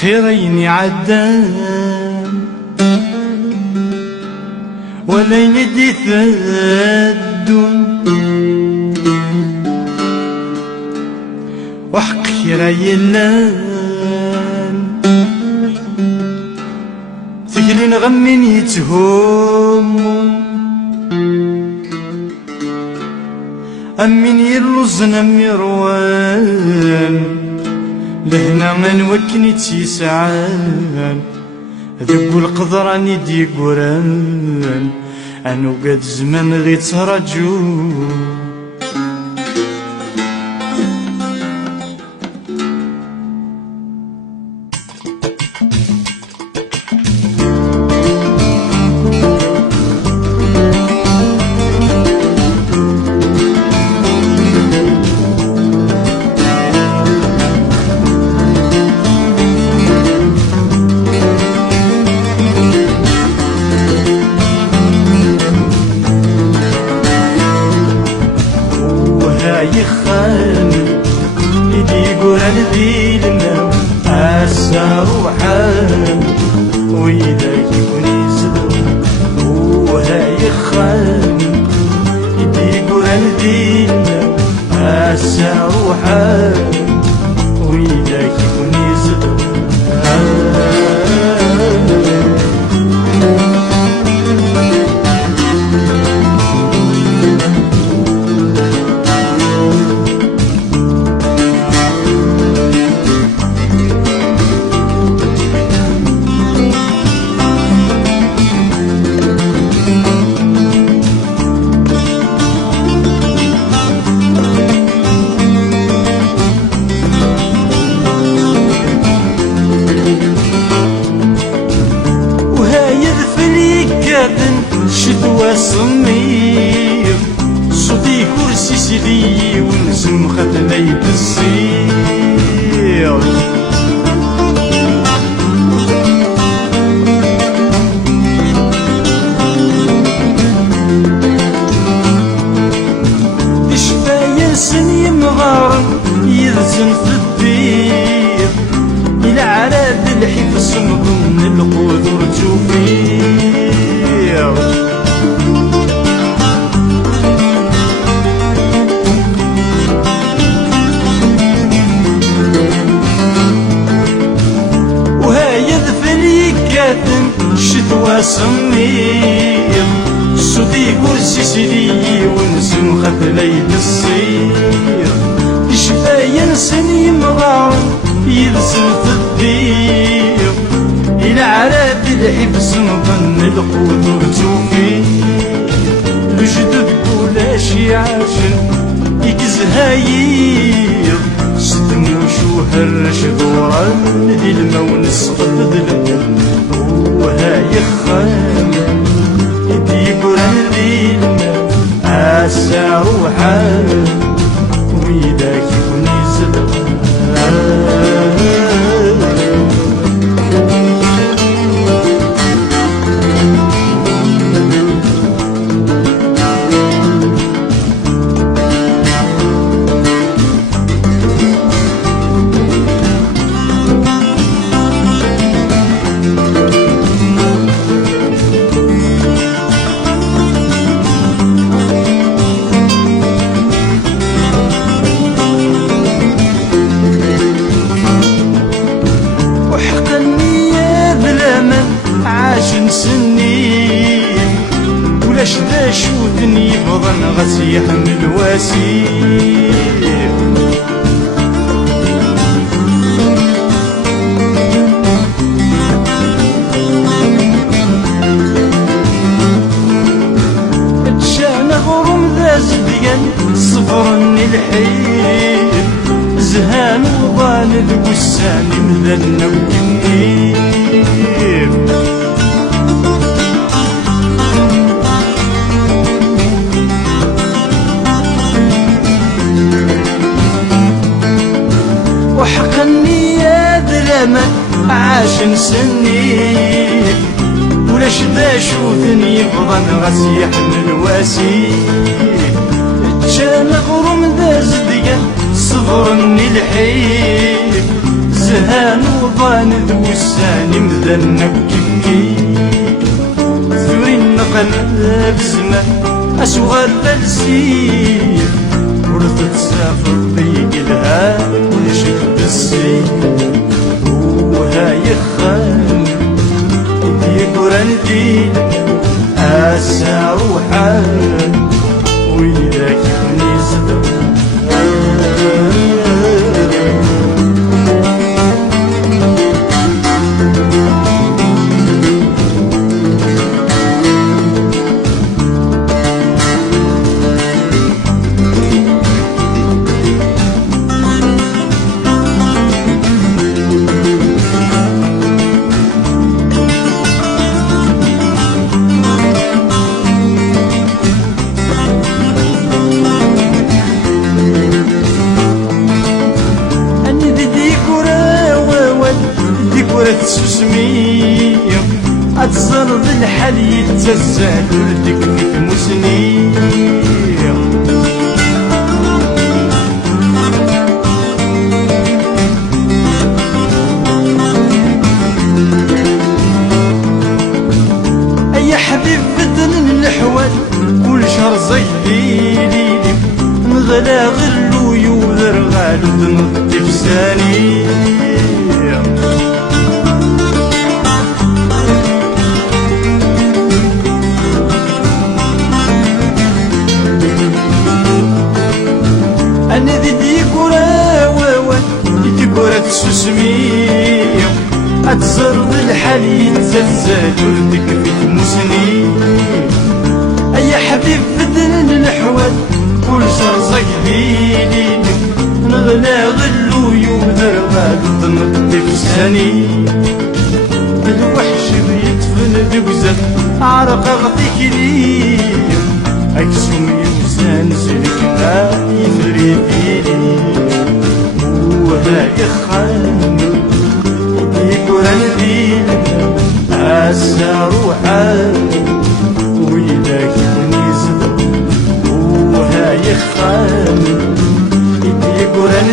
خيرين عدان ولا يندي ثدون وحق خيرين ثقلين غمين يتهمون أمين يرلزن أم يروان لهنا من وكني تيسعان ذبو القدران يدي قران أنو قد زمان غي ترجو يخان يدي قران ذي لنا أسا روحان وإذا يكون يزدو وها يخان يدي قران ذي لنا أسا روحان وإذا يكون يزدو شدوى صمير صوتي كرسي سيدي ونسم خدلي بالصير شفايا سن يمغار يرزن في الدير إلى عراد الحفظ من القدر جوفير شدوى صمير صوتي كرسي سيدي ونسم خذلي بالصير شفايا نسن يمغار يلزم في الدير إلى عراد الحبس نظن القدر توفير الجدد كلاش يعاشن يكزهاير صدمو شوهر شدوران ذي المون الصقب ذلك وها يخان يدي قران ذي الماء أسا روحان وإذا يكون يزدو شوتني بضن غسيح من الواسير اتشان زديان صفرني الحيل زهان وضان الوسان مذلنا وكنيف وحقني يا درما عاش نسني ولا شدا شوثني بضن غسي يحمل واسيك كان غرم ذا زديان صبرني الحيل زهان وضان ذوسان مذنب كيف ثوري النقل بزمان أسوغر للسير ورث تسافر ضيق الهام ونشد السير وهاي خان يقرن دين أسا روحان وإذا كفني صدق تسمي أتزرد الحال يتزال ولدك في مسني أي حبيب بدل الحوال كل شهر زيديلي نغلا غلو يوذر غالو نطي في ساني أنا ذي ديكورا واوان ديكورا تسوسمي أتزرد الحال يتزلزل ولدك في مسني أي حبيب بدل الحوال كل شهر زيديلي نغلا غلو يوذر غالو تنطي في ساني الوحش بيدفن دوزة عرق غطيك ليه أكسوم يوزان زلكنا يفريديني وها يخان يقرن دين أسا روحان وإذا كني زدو وها يخان يقرن